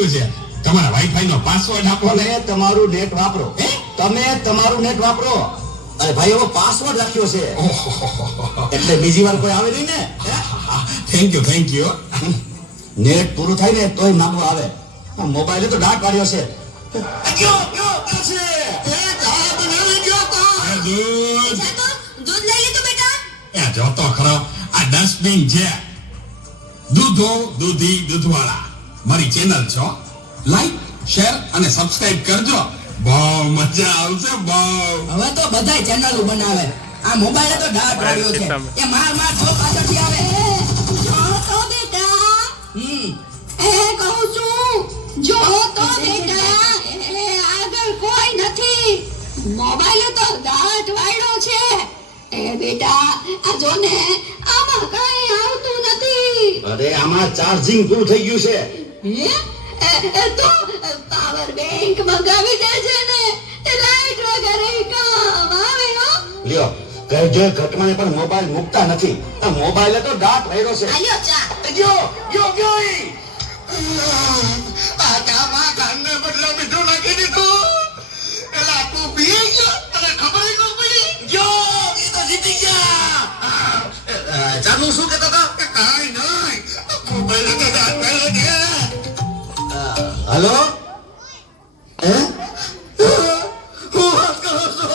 ગયું છે. તમારા વાઈફાઈ નો પાસવર્ડ આપો ને. તમે તમારું નેટ વાપરો. તમે તમારું નેટ વાપરો. અરે ભાઈ એવો પાસવર્ડ રાખ્યો છે એટલે બીજી વાર કોઈ આવે નહીં ને. Thank you. નેટ પૂરું થાય ને તોય નામો આવે. મોબાઈલે તો ડાટ વાળ્યો છે. દૂધ લઈ લીધું બેટા? એ જોતો ખરો, આ ડસ્ટબિન છે. દૂધો દૂધી દૂધવાળા મારી ચેનલ છો. લાઈક શેર અને સબસ્ક્રાઇબ કરજો. બહુ મજા આવશે. બહુ હવે તો બધાય ચેનલો બનાવે. આ મોબાઈલ તો ડાટ વાળ્યો છે. એ માર તો પાછળથી આવે. જો તો બેટા એ કહું છું, જો તો બેટા એ આગળ કોઈ નથી. મોબાઈલ તો દાટ વાળ્યો છે. એ બેટા આ જો ને આમાં કઈ આવતું નથી. અરે આમાં ચાર્જિંગ પૂરું થઈ ગયું છે. એ તો પાવર બેંક મંગાવી દેજે ને. એ લાઈટ વગર કામ આવે હો. લ્યો કહેજો ઘટમાને પણ મોબાઈલ મૂકતા નથી. આ મોબાઈલે તો ડાટ વાળ્યો છે. આલ્યો ચા. ગયો આ કામાં કાનને બદલે મીઠું નાખી દીધું. એલા તું પી ગયો તને ખબર ન પડી. એ તો જીતી ગયા. ચાલુ શું કહેતો હતો? કાઈ નહીં, મોબાઈલ તો દાંત વાળ્યો છે. હેલો હું વાત કરું છું,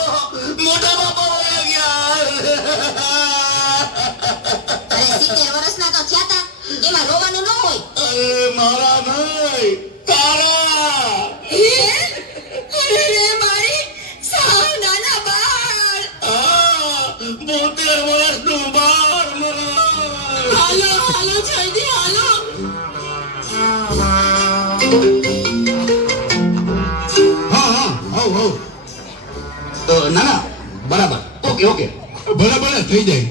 મોટા બાપા વયા ગયા. અરે 70 વર્ષના તો થયા તા. એમાં રોવાનું ન હોય. અરે મારા નહીં, તારા. અરે મારી સાવ નાના બાળ. 72 વર્ષનું બાળ મારા. હાલો જલ્દી હાલો. ના બરાબર. ઓકે બરાબર થઈ જાય.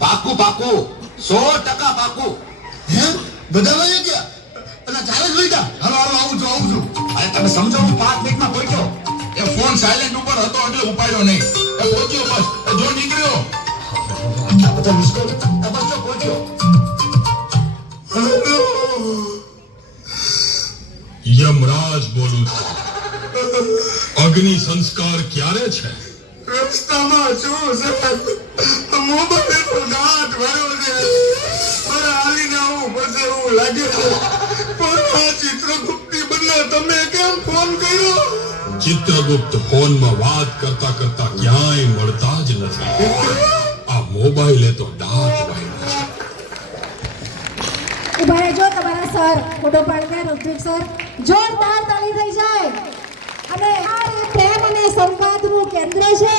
પાકું 100% પાકું. હે બધા વયા ગયા અને ચાલે જ વયા. હાલો આવું છું. અરે તમે સમજો હું 5 મિનિટમાં પહોંચ્યો. એ ફોન સાયલેન્ટ ઉપર હતો એટલે ઉપાડ્યો નહીં. એ પહોંચ્યો બસ. જો નીકળ્યો. આ બધા મિસ કોલ બસ તો પહોંચ્યો. યમરાજ બોલું છું. અગ્નિ સંસ્કાર ક્યારે છે? રસ્તામાં શું સાહેબ? મોબાઈલ તો દાંત વાળ્યો છે. મારે હાલીને આવું પછી એવું લાગે છે. પણ આ ચિત્રગુપ્તની બદલે તમે કેમ ફોન કર્યો? ચિત્રગુપ્ત ફોનમાં વાત કરતા ક્યાંય મળતા જ નથી. આ મોબાઈલે તો દાંત વાળ્યો છે. ઉભા રહેજો તમારા સર ફોટો પાડીને ઋત્વિક સર જોરદાર તાળી થઈ જાય. અને આ પ્રેમ અને સંવાદનું કેન્દ્ર છે